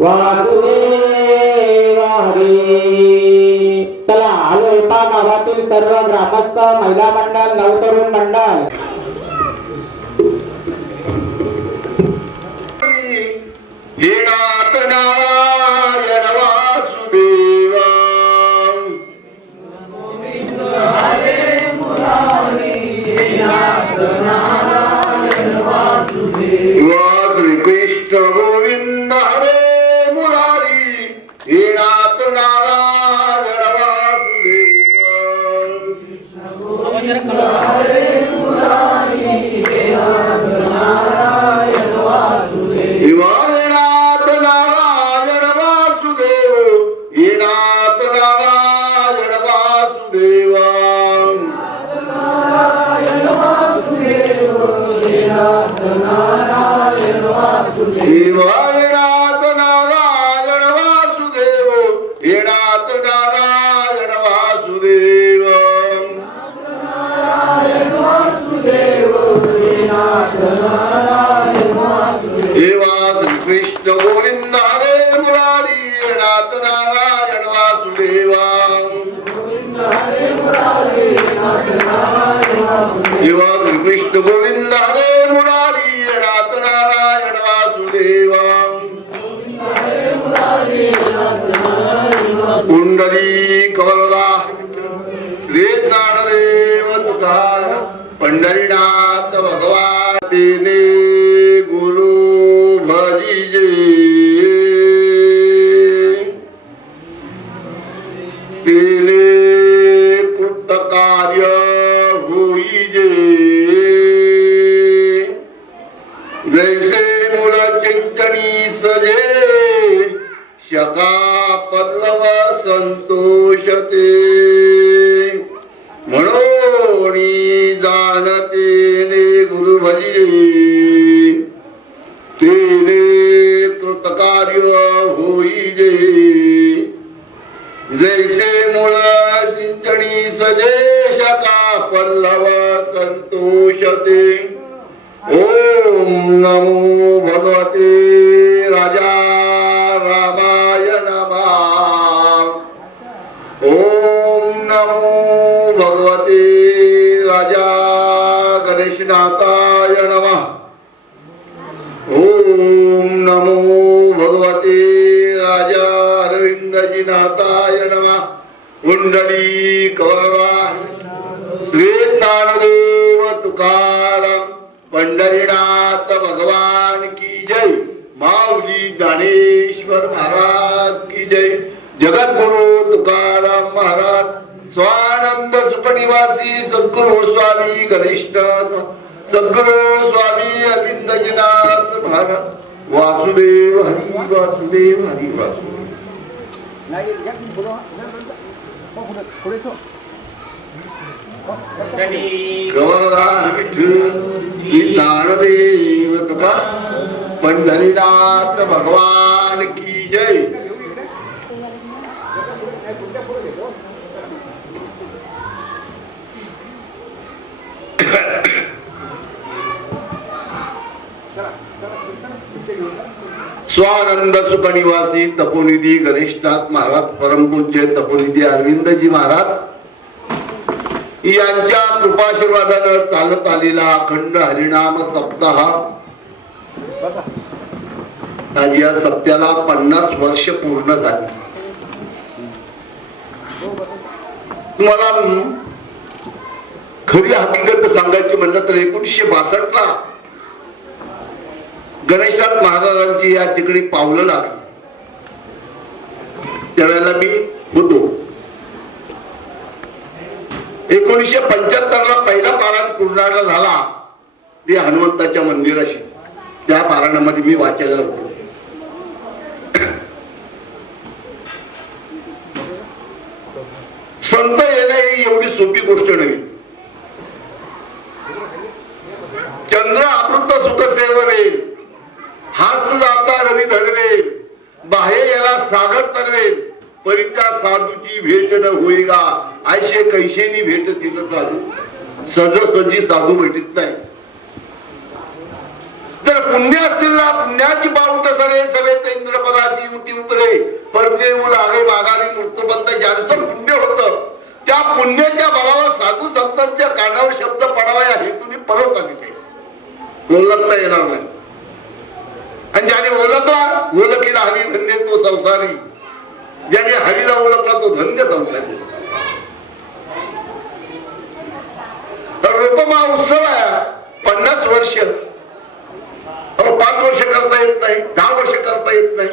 वासुदेव हरी. चला आलो एका गावातील सर्व ग्रामस्थ, महिला मंडळ, नवतरुण मंडळ. येणात नारायण वासुदेवा. श्रीकृष्ण गोविंद हरे मुरारी. येणात नारायण वासुदेवा. येणात नारायण वासुदेव. येणात नारायण वासुदेवा. येणात नारायण वासुदेव. येणात नारायण वासुदेव. देवा श्रीकृष्ण गोविंद हरे मुरारी. येणात नारायण वासुदेवा. देवा श्रीकृष्ण गोविंद हरे मुरारी. येणात नारायण वासुदेवा. कुंडली कवरदा श्री ज्ञानदेव तुकाराम पंढरीनाथ भगवान तेने गुरु भजिजे. तेले कृत कार्य होईजे. जैसे मूळ चिंतनी सजे शका पल्लव संतोषते. म्हणून जाणते ने गुरु भजिये. तेने कृतकार्य होईजे. जैसे मूळ चिंतनी सजे शका पल्लव संतोषते. ओम नमो भगवते राजा रामाय नमः. ओम नमो भगवते राजा गणेशनाथाय नमः. ओम नमो भगवते राजा अरविंदजीनाथाय नमः. कुंडली कवरदा श्री ज्ञानदेव तुकाराम पंढरीनाथ भगवान की जय. माऊली ज्ञानेश्वर महाराज की जय. जगद्गुरु तुकाराम महाराज. स्वानंद सुखनिवासी सद्गुरु स्वामी गणेशनाथ, सद्गुरु स्वामी अरविंदजीनाथ महाराज. वासुदेव हरी वासुदेव हरी वासुदेव. गवरदा श्री ज्ञानदेव तुकाराम पंढरीनाथ भगवान की जय. स्वानंद सुखनिवासी तपोनिधी गणेशनाथ महाराज, परमपूज्य तपोनिधी अरविंदजी महाराज यांच्या कृपाशीर्वादानं चालत आलेला अखंड हरिनाम सप्ताह आज या सप्त्याला 50 वर्ष पूर्ण झाली. तुम्हाला खरी हकीकत सांगायची म्हणलं तर 1962 ला गणेशनाथ महाराजांची या ठिकाणी पावलं लागली. त्यावेळेला मी होतो. 1975 ला पहिला पारायण पूर्णाला झाला ते हनुमंताच्या मंदिराशी. त्या पारायणामध्ये मी वाचायला होतो. संत येणं ही एवढी सोपी गोष्ट नाही. चंद्र अमृत सुख सेववेल, हात जाता रवी धरवेल, बाह्य याला सागर तरवेल, परित्या साधूची भेट न होईगा. आयशे कैशेनी भेट तिथं साधू सहजी साधू भेटत नाही. तर जर पुण्य असतील ना, पुण्याची पाऊट सरे सवेच इंद्रपदाची उटी उतरे परते लागे माघारी मृत्यूबंध. ज्यांचं पुण्य होतं त्या पुण्याच्या बलावर साधू संतांच्या कानावर शब्द पडावा या हेतूने परत सांगितले. ओळखता येणार नाही. आणि ज्याने ओळखीला हरी धन्य तो संसारी. ज्याने हरीला ओळखला तो धन्य संसारी. तर रूपमा उत्सव आहे 50 वर्ष. 5 वर्ष करता येत नाही, 10 वर्ष करता येत नाही,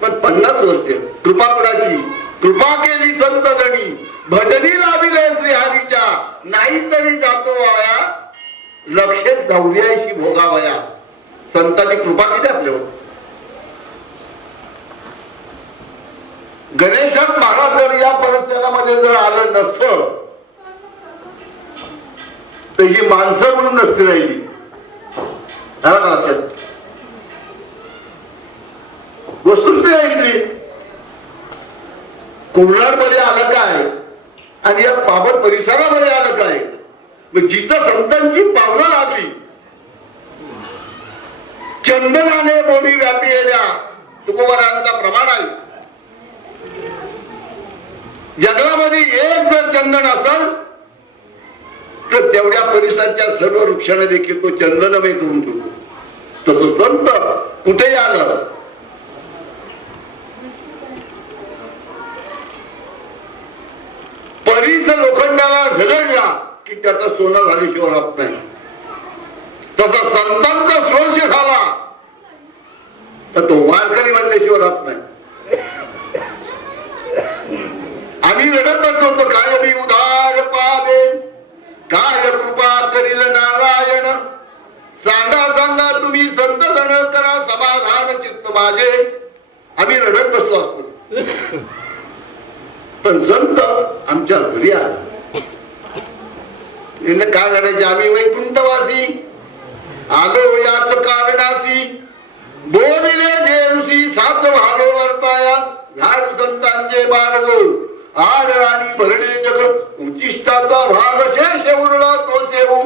पण 50 वर्ष कृपा कुणाची? कृपा केली संत जणी भजनी लाभिले श्रीहरीच्या. नाही तरी जातो वाया लक्षेच जाऊयाशी भोगावया. संतांनी कृपा केली आपल्यावर. गणेशात महाराज जर या परिसरामध्ये जर आलं नसतं तर ही माणसं म्हणून नसती राहिली. वस्तुस्थिती ऐकली. कोल्हारमध्ये आलं काय आणि या पाबट परिसरामध्ये आलं काय? जिथं संतांची पावलं लागली चंदनाने बोली व्यापील्या तुकोबरांचा प्रमाण आहे. जंगलामध्ये एक जर चंदन असेल तर तेवढ्या परिसराच्या सर्व वृक्षाने देखील तो चंदनमय करून ठेवतो. तसं संत कुठेही आलं परीस लोखंडाला झगडला की त्याचा सोनं झाल्याशिवाय राहत नाही. तसा संतांचा स्पर्श झाला तर तो वारकरी म्हणल्याशिवाय राहत नाही. आम्ही रडत होतो काय मी उदार पादे काय कृपा करील नारायण. सांगा सांगा तुम्ही संत जण करा समाधान चित्त माझे. आम्ही रडत बसलो असतो पण संत आमच्या घरी आला. काय करायचे? आम्ही वैकुंठवासी आलो याच कारणासी. बोलिले जेनुसी सात भागे वर्ताया ह्या संतांचे मार्ग आड आणि भरणे जग उचिष्टाचा भाग शेष उरला तो सेवू.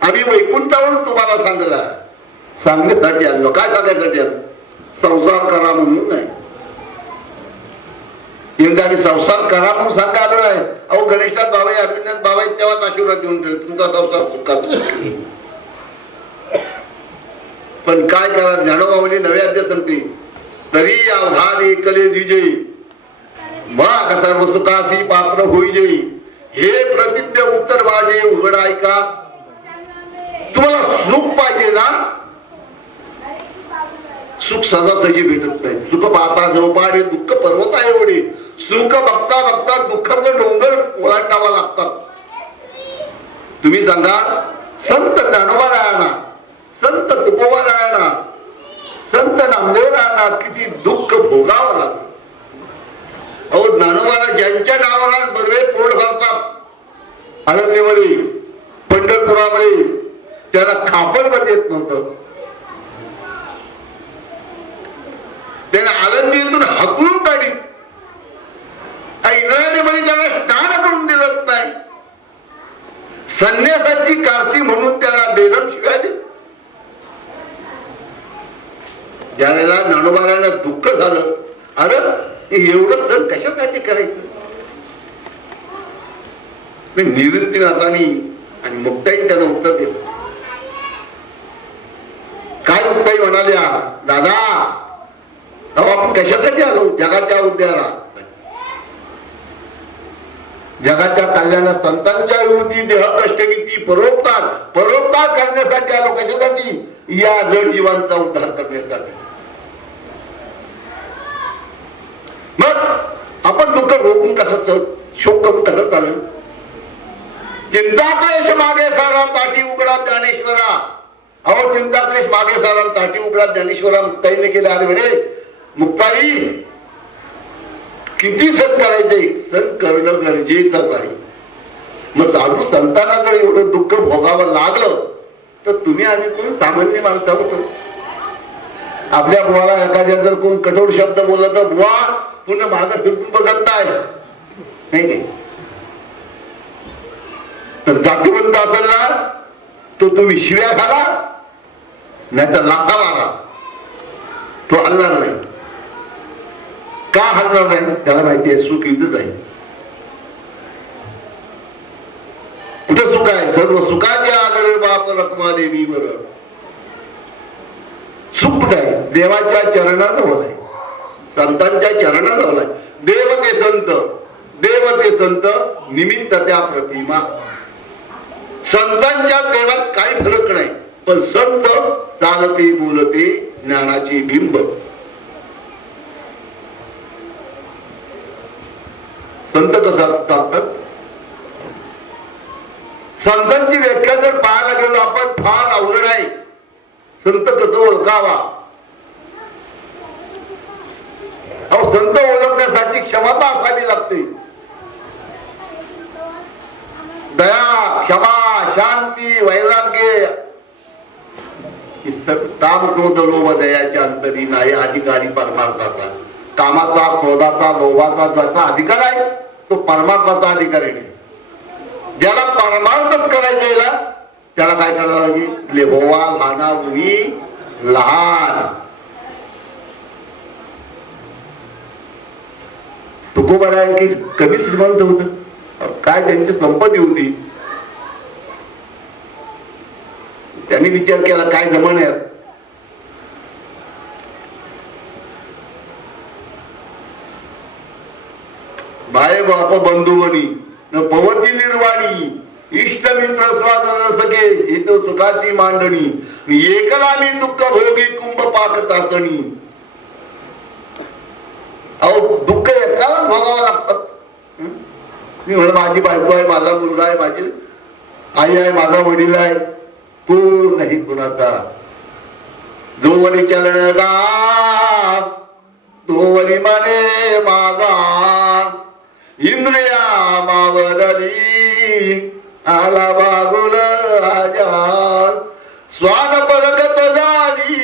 आम्ही वैकुंठावरून तुम्हाला सांगण्यासाठी आलो. काय सांगण्यासाठी आलो? संसार करा म्हणून नाही. आम्ही संसार करा म्हणून सांगा आलो नाही. अहो गणेशात बाबाई अभिनंद बाबाई तेव्हाच आशीर्वाद देऊन ठेवले तुमचा संसार सुखाचा. पण काय करा ज्ञानोबावली नव्या अध्याय सांगते तरी अवधान एकले दिजे मग सर्व सुखासी पात्र होईजे. हे प्रतिज्ञ उत्तर माझे उघड ऐका. तुम्हाला सुख पाहिजे ना? सुख सहजासहजी भेटत नाही. सुख पाहता जवपाडे दुःख पर्वता एवढे. सुख बघता बघता दुःखाचे डोंगर ओलांडावा लागतात. तुम्ही सांगा संत ज्ञानोबा राहणा, संत तुकोबा राहणा, संत नामदेव राहणा किती दुःख भोगावं लागतं. अहो ज्ञानोबाला ज्यांच्या नावाला बर्वे पोट भरतात आळंदीमध्ये पंढरपुरामध्ये त्याला खापरवर येत नव्हतं. त्याने आळंदीतून हकलून काढली. इंद्रायणीमध्ये त्याला स्नान करून दिलं नाही. संन्यासाची कार्ती म्हणून त्याला बेदम शिकायचे. ज्यावेळेला ज्ञानोबाला दुःख झालं अरे एवढं सण कशासाठी करायचं? निवृत्तीनाथांनी आणि मुक्ताई त्याला उत्तर दिलं. काय मुक्ताई म्हणाल्या? दादा आपण कशासाठी आलो? जगाच्या उद्धारात, जगाच्या कल्याणात संतांच्या विरोधी देह कष्ट किती परोपकार करण्यासाठी आलो. कशासाठी? या जड जीवांचा उद्धार करण्यासाठी. मग आपण दुःख रोखून कसं शोक करून कसं चालेल? चिंता क्लेश मागे सारा ताटी उघडा ज्ञानेश्वरा. अहो चिंता क्लेश मागे सारा ताटी उघडा ज्ञानेश्वरा. मुक्ताईने केले. अरे म्हणे मुक्ताई किती सण करायचे? सण करणं गरजेचं आहे. मग साधू संतांना जर एवढं दुःख भोगावं लागलं तर तुम्ही आणि कोण सामान्य माणसा होतो. आपल्या बुवाला एखाद्या जर कोण कठोर शब्द बोलला तर बुवा पुन्हा मागं फिरून बघत नाही. तर जातीवंत असेल ना तो तुम्ही शिव्या घाला नाही तर लाथा मारा, तो हलणार नाही. का हलणार नाही? त्याला माहिती आहे सुख इथंच आहे. कुठं सुख आहे? सर्व सुखाचे आगर बाप रखमा देवी बर. सुख कुठं आहे? देवाच्या चरणाजवळ आहे, संतांच्या चरणाजवळ आहे. देव ते संत, देव ते संत, निमित्त त्या प्रतिमा. संतांच्या देवात काही फरक नाही, पण संत चालते बोलते ज्ञानाचे बिंब. संत कसा चालतात? संतांची व्याख्या जर पाहायला गेलो आपण फार अवघड आहे. संत कसं ओळखावा? अहो, संत ओळखण्यासाठी क्षमता असावी लागते. दया, क्षमा, शांती, वैराग्य, काम, क्रोध, लोभ, दयाच्या अंतरी नाही अधिकारी परमार्थाचा. कामाचा, क्रोधाचा, लोभाचा ज्याचा अधिकार आहे तो परमार्थाचा अधिकारी नाही. ज्याला परमार्थच करायचा त्याला काय करायला पाहिजे? लेहोवा लहाना उनी लहान. तुकोबार आहे की कमी श्रीमंत होत, काय त्यांची संपत्ती होती. त्यांनी विचार केला काय जमान्यात भाई बाप बंधुवनी न पवती निर्वाणी इष्ट मित्र स्वादन सके हे तो सुखाची मांडणी एकला मी दुःख भोगी कुंभ पाक चाचणी. अहो, दुःख एकालाच भोगावं लागतात. मी म्हणलं माझी बायको आहे, माझा मुलगा आहे, माझी आई आहे, माझा वडील आहे, कोण नाही कुणाचा. जोवरी चलणगा तोवरी माने माझा इंद्रिया मावरली आला बागुल आजान स्वान परगत झाली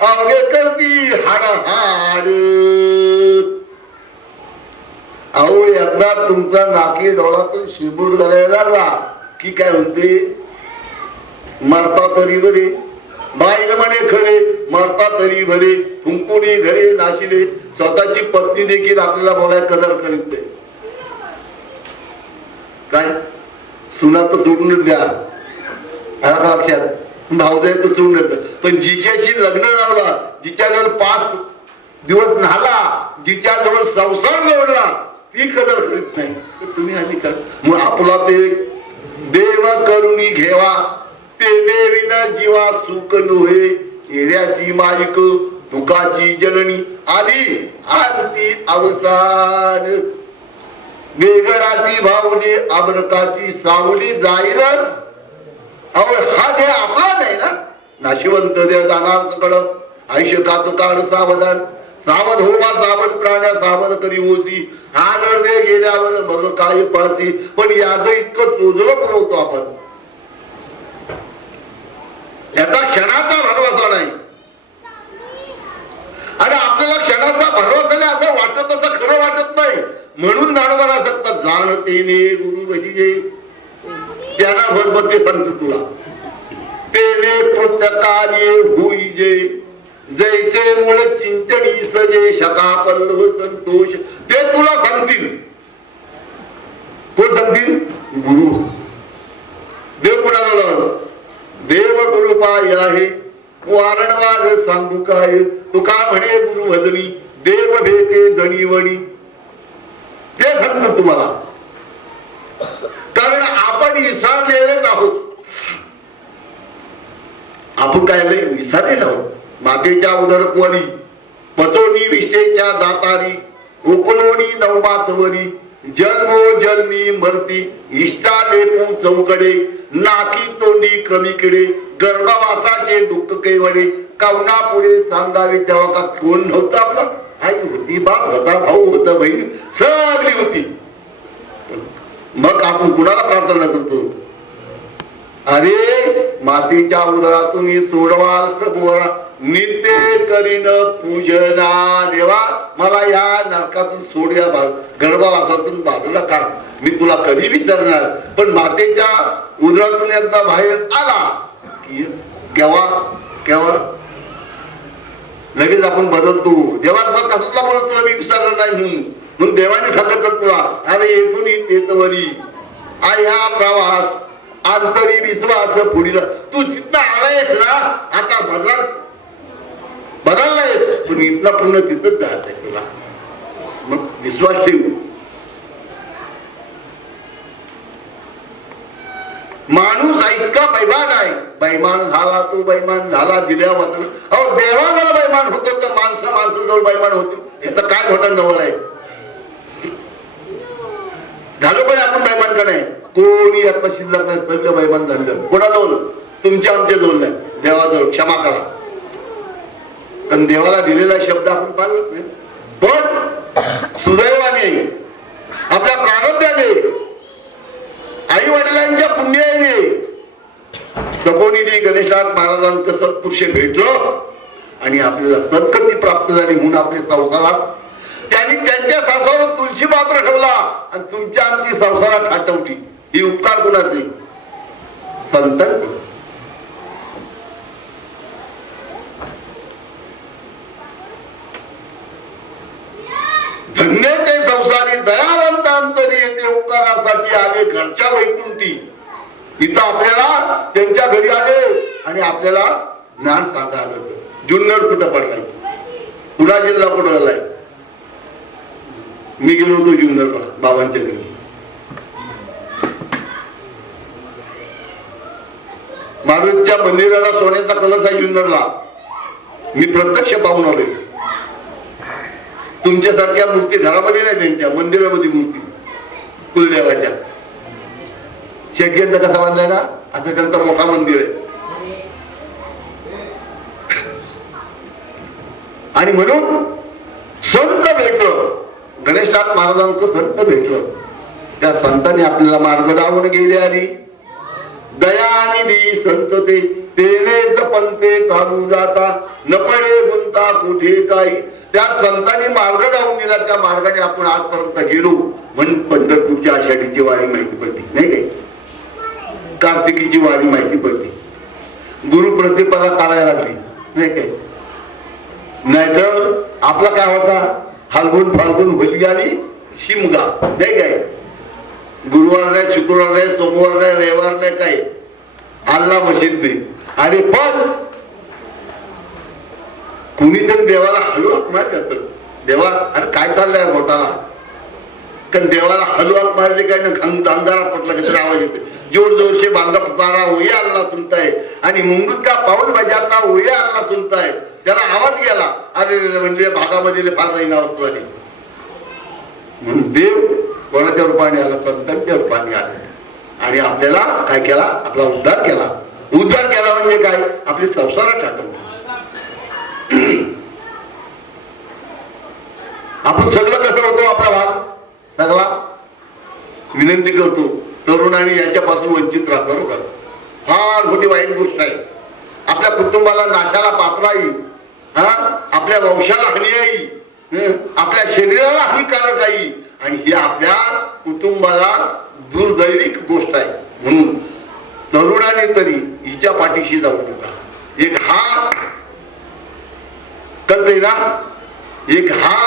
अवघे करती हाड हाड. अहो, एकदा तुमचा नाकी डोळ्यातून शिबूड घालायला लागला की काय म्हणते? मरता तरी बरे, बाईल म्हणे खरे, मरता तरी भरे, कुंकुनी घरे नाशिले. स्वतःची पत्नी देखील आपल्याला बोलायला कदर करीत नाही. काय सुना तर सोडूनच द्या, लक्षात भावजाय तर सोडून देत, पण जिच्याशी लग्न लावला, जिच्याजवळ 5 दिवस झाला, जिच्याजवळ संसार जोडला, ती कदर करीत नाही. तुम्ही आधी कर. मग आपला ते देव करुणी घेवा ते देवीना जीवा चूक नव्हे. हिऱ्याची माईक दुखाची जननी आधी आरती अवसान. वेगळाची भावली अमृताची सावली जाईल. अहो, हा देह आपला नाही ना. नाशिवंत देह जाणार सकळ आयुष्य कात काळ सावधान. सावध होवा सावध प्राण्या सावध कधी होती. हा नळवे गेल्यावर मग काय पाहते. पण याचं इतकं चोजलं पुरवतो आपण, याचा क्षणाचा भरवसा नाही. आणि आपल्याला क्षणाचा भरवसा नाही असं वाटत, असं खरं वाटत नाही. म्हणून ज्ञानोबा सांगतात जाणतेने गुरु म्हणजे त्यांना भरभर ते सांगतो तुला तेने कृतकार्य होईजे जैसे मूळ चिंतनी सजे शका पल्लव संतोष. ते तुला सांगतील. कोण सांगतील? गुरु. देव कोणाला? देव गुरुपाय आहे. वारणवार सांगू काय तुका म्हणे गुरु भजनी देव भेटे जणीवणी. ते सांगतो तुम्हाला, कारण आपण विसरलेलेच आहोत. आपण काय नाही विसरलेलो आहोत. मातेच्या उदरकोरी पतोनी विष्ठेच्या दातारी उकलोनी नवमासवरी जन्मो जन्मी मरती इष्टा लेपू चौकडे नाकी तोंडी क्रमिकडे गर्भवासाचे दुःख केवडे कवना पुढे सांगावे तेव्हा का कोण नव्हतं? आपलं आई होती, बाप होता, भाऊ होता, बहीण सगळी होती. मग आपण कुणाला प्रार्थना करतो? अरे मातीच्या उदरातून सोडवाल प्रभुरा नित्य करीन पूजना. देवा मला या नरकातून सोड, या गर्भवासातून बाजूला काढ. मी तुला कधी विसरणार. पण मातेच्या उदरातून एकदा बाहेर आला की केव्हा केव्हा लगेच आपण बदलतो. देवाचा कसला बोलत तुला मी विसरलं नाही म्हणून देवाने सांगत तुला अरे येथून येतवरी ह्या प्रवास अंतरी विश्वास पुढील तू जिथं आलायस ना आता बदललायस पण इथला पूर्ण तिथंच जायचंय तुला. मग विश्वास ठेव. माणूस इतका बैमान आहे. बैमान झाला तो बैमान झाला दिल्या वाचला. अहो देवाला बैमान होतो तर माणसाजवळ बैमान होते याचा काय मोठा नवल आहे. झालो पण आपण बैमान का नाही. कोणी आता शिल्लक नाही सगळं बैमान झालं. कोणाजवळ तुमच्या आमच्या जवळ नाही देवाजवळ. क्षमा करा कारण देवाला दिलेला शब्द आपण पाळत नाही. पण सुदैवाने आपल्या प्रारब्धाने आई वडिलांच्या पुण्याने तपोनिधी गणेशात महाराजांचं सत्पुरुष भेटलो आणि आपल्याला सद्गती प्राप्त झाली म्हणून आपल्या संसारात त्यांनी त्यांच्या संसारात तुळशी पात्र ठेवला आणि तुमच्या आमची संसारात ठाटवली. ही उपकार कोणाचे संत. धन्य ते संसारी दयावंत अंतरी येते उपकारासाठी आले घरच्या वैकुंठी. इथं आपल्याला त्यांच्या घरी आले आणि आपल्याला ज्ञान सांगा आलं. जुन्नर कुठं पडलाय पुणा जिल्हा कुठं आलाय. मी गेलो होतो जुन्नरला बाबांच्या घरी. मारुतीच्या मंदिराला सोन्याचा कलश आहे जुन्नरला. मी प्रत्यक्ष पाहून आलोय. तुमच्यासारख्या मूर्ती घरामध्ये नाही त्यांच्या मंदिरामध्ये मूर्ती कुलदेवाच्या. शेगेंचा कसा बांधलाय ना असं त्यांचं मोठा मंदिर आहे. आणि म्हणून संत भेटलं गणेशनाथ महाराजांचं संत भेटलं. त्या संतांनी आपल्याला मार्ग दावून गेले आली. दयानिधी संत तेनेच पंथे चालू जाता न पडे गुंता कुठे काही. त्या संतांनी मार्ग दावून दिला. त्या मार्गाने आपण आजपर्यंत गेलो म्हणून पंढरपूरची आषाढीची वारी माहिती पडली नाही काय. कार्तिकीची वारी माहिती पडली. गुरुप्रतिपदा काढायला लागली नाही काय. नाहीतर आपला काय होता फाल्गुन होली आणि शिमगा नाही काय. गुरुवार नाही शुक्रवार नाही सोमवार नाही रविवार नाही काय आल्ला मशीद नाही. आणि पण कुणीतरी देवाला हलवाक मारत असत. देवा अरे काय चाललंय घोटाला. कारण देवाला हलवाक मारले काय ना अंधारा पटला की आवाज येते. जोर जोरशे बांधा पुकारा होया अल्ला सुनताय आणि मुंगूत का पाऊल बजावता होया अल्ला सुनताय. त्याला आवाज गेला अरे म्हणजे भागामध्ये फार नाही नाव आली म्हणून देव कोणाच्या रूपाने आला संतांच्या रूपाने आला आणि आपल्याला काय केला आपला उद्धार केला. उद्धार केला म्हणजे काय आपली संसारात टाकलं. आपण सगळं कसं होतो आपला भाग सगळा विनंती करतो तरुणांनी याच्यापासून वंचित राहतो बरोबर. फार मोठी वाईट गोष्ट आहे. आपल्या कुटुंबाला नाशाला पात्र येईल. आपल्या वंशाला हानी येईल. आपल्या शरीराला हानिकारक आहे आणि ही आपल्या कुटुंबाला दुर्दैविक गोष्ट आहे. म्हणून तरुणाने तरी हिच्या पाठीशी जाऊ नका. एक हा कळतंय ना. एक हा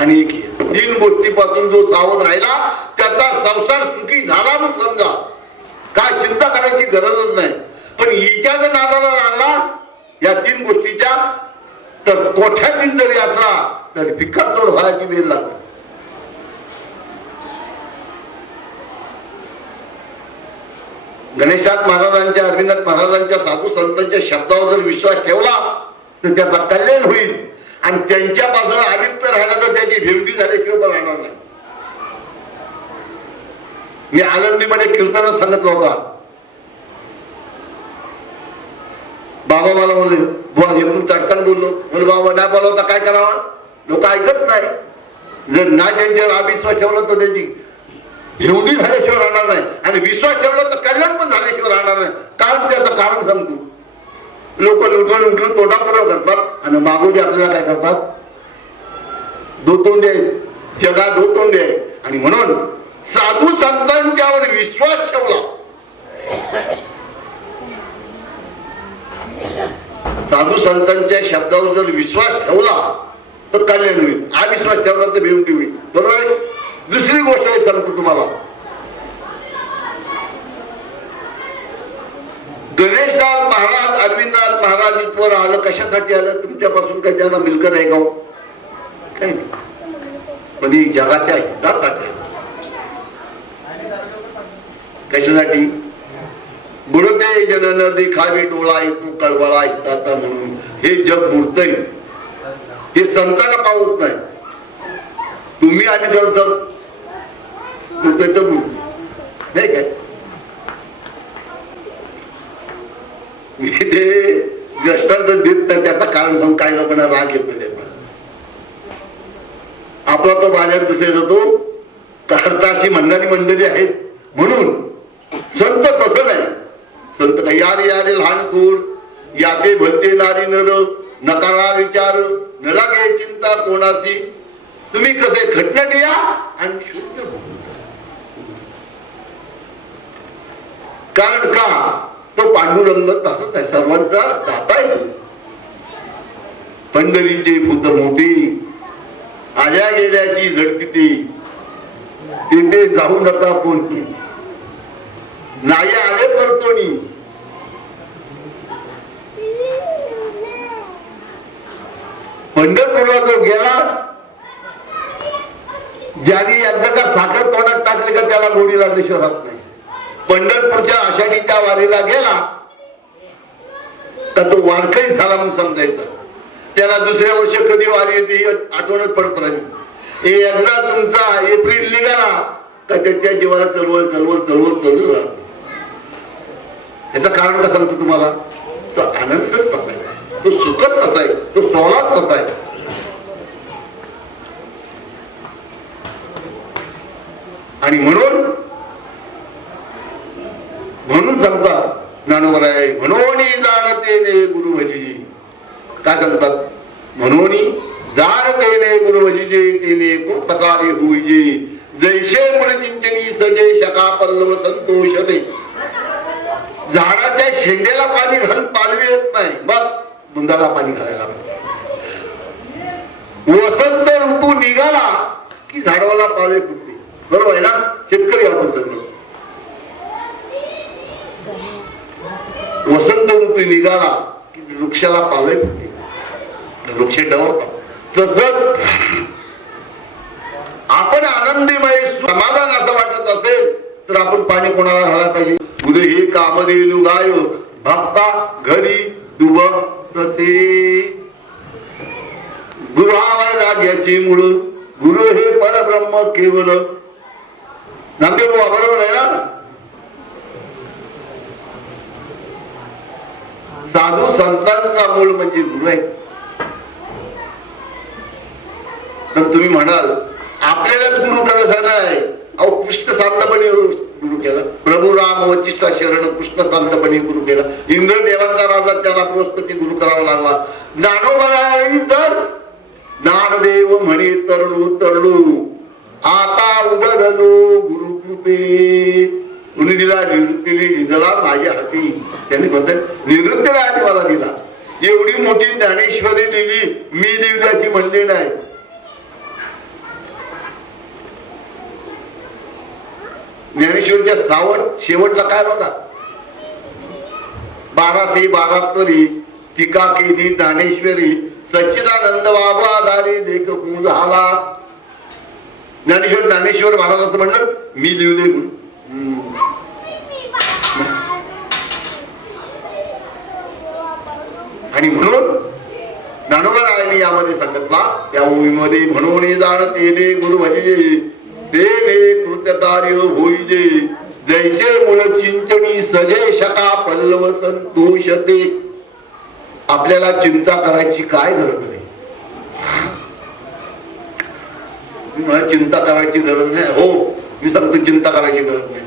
आणि एक तीन गोष्टीपासून जो सावध राहिला त्याचा संसार सुखी झाला म्हणून समजा. काय चिंता करायची गरजच नाही. पण हिच्या जर नादाला लागला या तीन गोष्टीच्या तर कोठ्यातील जरी असला तरी भिकारतोड व्हायची वेळ लागते. गणेशनाथ महाराजांच्या अरविंदनाथ महाराजांच्या साधू संतांच्या शब्दावर जर विश्वास ठेवला तर त्याचा कल्याण होईल आणि त्यांच्यापासून अलिप्त राहिला तर त्याची भेवटी झाल्याशिवाय पण राहणार नाही. मी आळंदीमध्ये कीर्तन सांगितलं होता. बाबा मला बोलले बुवा एकदम चटकन बोललो. बोल बाबा नाही बोलवता काय करावं. लोक ऐकत नाही. जर ना त्यांच्यावर अविश्वास ठेवला तर त्याची भेवटी झाल्याशिवाय राहणार नाही आणि विश्वास ठेवला तर कल्याण पण झाल्याशिवाय राहणार नाही. कारण त्याचं कारण सांगतो. लोक लुटून तोंडापुरव करतात आणि मागोजी आपल्याला काय करतात दोतोंडे जगा दोतोंडे आहे. आणि म्हणून साधू संतांच्यावर विश्वास ठेवला साधू संतांच्या शब्दावर जर विश्वास ठेवला तर कल्याण होईल. हा विश्वास ठेवला तर भेवटी होईल. बरोबर आहे. दुसरी गोष्ट एक सांगतो तुम्हाला, गणेशनाथ महाराज अरविंदनाथ महाराज इथवर आलं. कशासाठी आलं? तुमच्यापासून काही त्यांना मिळकत आहे का? काही नाही, पण ही जगाच्या हितासाठी. कशासाठी? बुडते जनन देखावे डोळा येतो कळवळा हिताचा म्हणून हे जग बुडतंय. हे संतांना पावत नाही. तुम्ही आणि करतात नाही काय? ते ग्रस्तांत देत नाही. त्याचं कारण मग काय लोकांना राग येतो त्याचा. आपला तो बाल्यात दुसऱ्याचा तो कार्ताची म्हणणारी मंडळी आहेत म्हणून संत तसं नाही. संत काय यारे यारे लहान थोर याते भलते नारी नर नकारा विचार न लागे चिंता कोणाशी तुम्ही कसे खटण्यात या आणि शुद्ध. कारण का? तो पांडुरंग तसंच आहे, सर्वांचा दाता आहे. पंढरीचे पुत मोठी आल्या गेल्याची झटकिती तिथे जाऊ नका कोणी नाही आले करतोनी. पंढरपूरला जो गेला ज्याने एकदा का साखर तोंडात टाकले का त्याला गोडी लागल्याशिवाय राहत नाही. पंढरपूरच्या आषाढीच्या वारीला गेला तर तो वारकरी झाला म्हणून समजायचा. त्याला दुसऱ्या वर्षी कधी वारी येते आठवणच पडत राहिली. एकदा तुमचा एप्रिल निघाला का त्याच्या जीवाला चळवळ चळवळ चळवळ चळवळ राहते. याचं कारण का सांगतो तुम्हाला? तो आनंदच तसा आहे, तो सुखच तसा आहे, तो सोलाच तसा आहे. आणि म्हणून सांगतात ज्ञानोबराय म्हणून जाणते गुरु भजी. काय सांगतात? म्हणून जाणते गुरु भजी तेने कुर्तकारी होईजे जैसे मुळे चिंतनी सजे शका पल्लव संतोष दे. झाडाच्या शेंड्याला पाणी घालून पालवी येत नाही, मग बुंदाला पाणी घालायला. वसंत ऋतू निघाला की झाडाला पाले फुटते. बरोबर आहे ना? शेतकरी आपण सगळं. वसंत ऋतू निघाला की वृक्षाला पाले फुटते, वृक्ष डवरतात. तसंच आपण आनंदीमय समाधान असं वाटत असेल तर आपण पाणी कोणाला घालायला पाहिजे? उदे हे कामधेनु गाय भक्ता घरी दुब तसे. गुरुहावाय राज्याची मूळ गुरु हे परब्रह्म केवळ. नामदेव बरोबर आहे ना? साधू संतांचा मूळ म्हणजे गुरु आहे. तर तुम्ही म्हणाल आपल्यालाच गुरु करायचा नाही. अहो कृष्ण शांतपणे गुरु केला. प्रभू राम वचिष्ठा शरण कृष्ण शांतपणे गुरु केला. इंद्रदेवांचा राजा त्याला बृहस्पती गुरु करावा लागला. ज्ञानोबा तर ज्ञानदेव म्हणे तरळू तरळू आता उदरलो गुरु कृपे. कुणी दिला? निवृत्ती दिला माझ्या हाती. त्यांनी म्हणतात निवृत्ती राहायची मला दिला. एवढी मोठी ज्ञानेश्वरी दिली, मी देव त्याची म्हणली नाही. ज्ञानेश्वरीच्या शेवटला काय बघा, 1272 टीका केली ज्ञानेश्वरी सच्चिदानंद बाबा झाले देख झाला. ज्ञानेश्वर महाराज असं म्हणलं मी लिहले. आणि म्हणून ज्ञानोबा राहिली यामध्ये सांगितला त्या भूमीमध्ये म्हणून जाणते गुरु भजे देवे कृतकार्य होईजे जैसे मूळ चिंतनी सजे शका पल्लव संतोषते. आपल्याला चिंता करायची काय गरज नाही. चिंता करायची गरज नाही. हो मी सांगतो चिंता करायची गरज नाही.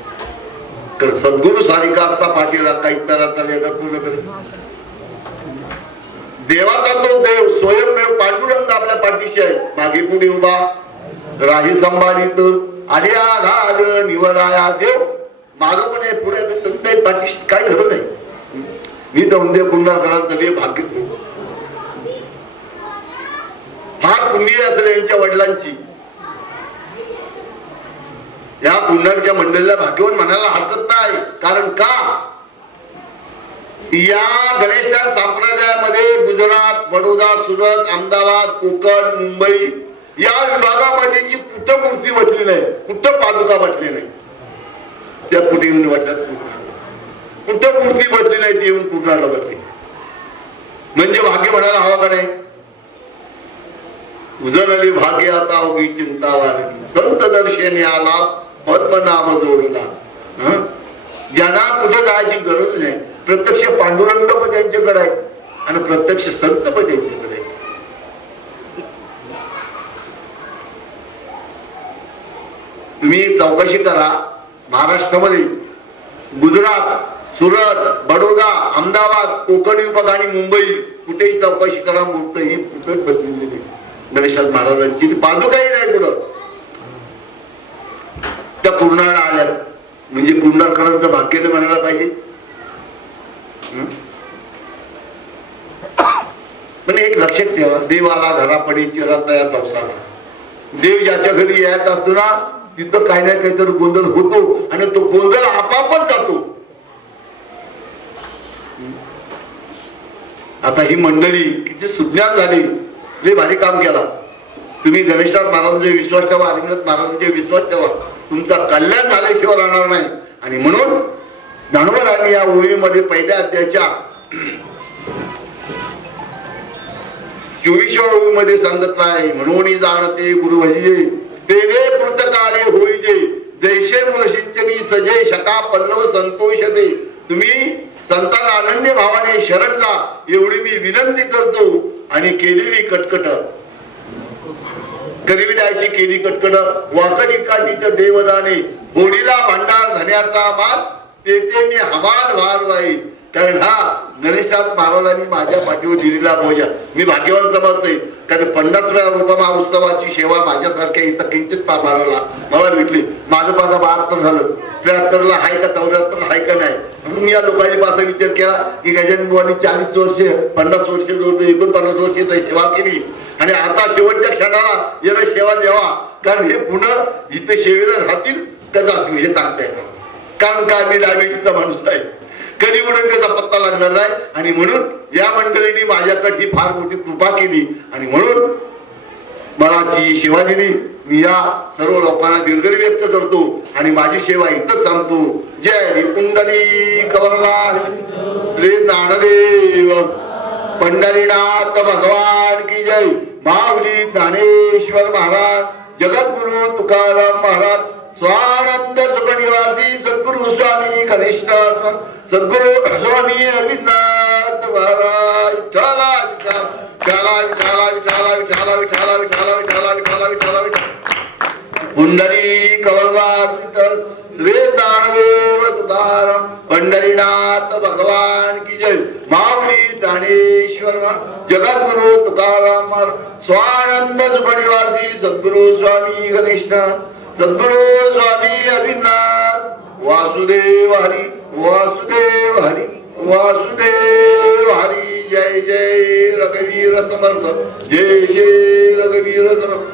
कारण सद्गुरु सारिका असता पाठीला काही पूर्ण करेल. देवाचा तो देव स्वयंमेव पांडुरंग आपल्या पाठीशी आहे. मागे पुढे उभा राही संभालित आलिया घाल निवराया देव. माझं पण आहे पुढे पाठीशी काय गरज आहे. मी दौंदे पुंडरकरांचं लय भाग्य, फार पुण्य असेल यांच्या वडिलांची. या पुंडरच्या मंडळीला भाग्यवान म्हणायला हरकत नाही. कारण का, या गणेश संप्रदायामध्ये गुजरात, बडोदा, सुरत, अहमदाबाद, कोकण, मुंबई या विभागामध्ये जी कुठं मूर्ती बसली नाही, कुठं पादुका बसली नाही, त्या कुठे येऊन वाटत कुठं मूर्ती बसली नाही ती येऊन पूर्णाला बसली. म्हणजे भाग्य म्हणायला हवा का नाही. उजळली भाग्य आता उभी चिंता वारली, संत दर्शनी आला पद्मनाभ जोडला. ज्यांना कुठे जायची गरज नाही, प्रत्यक्ष पांडुरंग पण त्यांच्याकडे आहे आणि प्रत्यक्ष संत पण त्यांच्याकडे आहे. तुम्ही चौकशी करा, महाराष्ट्रामध्ये गुजरात, सुरत, बडोदा, अहमदाबाद, कोकण विभाग आणि मुंबई कुठेही चौकशी करा, मूर्त ही कुठेच बसलेली नाही. गणेशात महाराजांची पादुकाही नाही कुठं. त्या पूर्णाला आल्या म्हणजे पूर्णाकरांचं भाग्याने म्हणायला पाहिजे. पण एक लक्षात ठेवा, देवाला घरापडी चिरता या संसारा. देव ज्याच्या घरी यायचा असतो ना, तिथं काही ना काहीतरी गोंधळ होतो आणि तो गोंधळ आपापच जातो. आता ही मंडळी किती सुज्ञान झाली, लय भारी काम केला. तुम्ही गणेशनाथ महाराजांचे विश्वास ठेवा, हरिनाथ महाराजांचे विश्वास ठेवा, तुमचा कल्याण झाल्याशिवाय राहणार नाही. आणि म्हणून ज्ञानोबांनी या ओळीमध्ये पहिल्या अध्यायाच्या 24व्या ओळीमध्ये सांगत आहे, म्हणून जाणते गुरु भजिये तेने कृतकार्य होईजे, जैसे मूल सिंचनी सजय शका पल्लव संतोष दे. तुम्ही संतांना अनन्य भावाने शरण जा एवढी मी विनंती करतो. आणि केलेली कटकट करविण्याची केली कटकट वाकडी काठीच्या देवदाने होडीला भांडार धन्याचा मान तेथे मी हमाल भार वाई. कारण हा गणेशनाथ महाराजांनी माझ्या पाठीवर दिलेला बोजा मी भाग्यवान समजते. कारण 50व्या रुपमा उत्सवाची सेवा माझ्यासारख्या इथं किंचित मारायला मला भेटली. माझं 72 झालं, 73ला हाय का 74 हाय का नाही. म्हणून या लोकांनी माझा विचार केला की गजानन बुवांनी 40 वर्ष 50 वर्ष जोडलं 49 वर्ष सेवा केली आणि आता शेवटच्या क्षणाला याला सेवा द्यावा. कारण हे पुन्हा इथे सेवेला राहतील का जातील हे सांगता येणार. कारण का मी डायबिटीसचा माणूस आहे, कधी म्हणून त्याचा पत्ता लागणार नाही. आणि म्हणून या मंडळींनी माझ्याकडे ही फार मोठी कृपा केली आणि म्हणून मला ती सेवा दिली. मी या सर्व लोकांना दीर्घ व्यक्त करतो आणि माझी सेवा इथंच सांगतो. जय कुंडली कवरला श्री ज्ञानदेव पंढरीनाथ भगवान की जय. माऊली ज्ञानेश्वर महाराज, जगद्गुरु तुकाराम महाराज, स्वानंद सुखनिवासी सद्गुरु स्वामी गणेशनाथ, सद्गुरु स्वामी अरविंदनाथ महाराज. चला चला चला चला चला चला चला चला चला चला पुंडरी कवलवाद श्री ज्ञानदेव तुकाराम पंढरीनाथ भगवान की जय. माऊली ज्ञानेश्वर जगद्गुरु तुकाराम स्वानंद सुखनिवासी सद्गुरु स्वामी गणेशनाथ, सद्गुरु स्वामी अरविंदनाथ. वासुदेव हरी वासुदेव हरी वासुदेव हरी. जय जय रघुवीर समर्थ, जय जय रघुवीर समर्थ.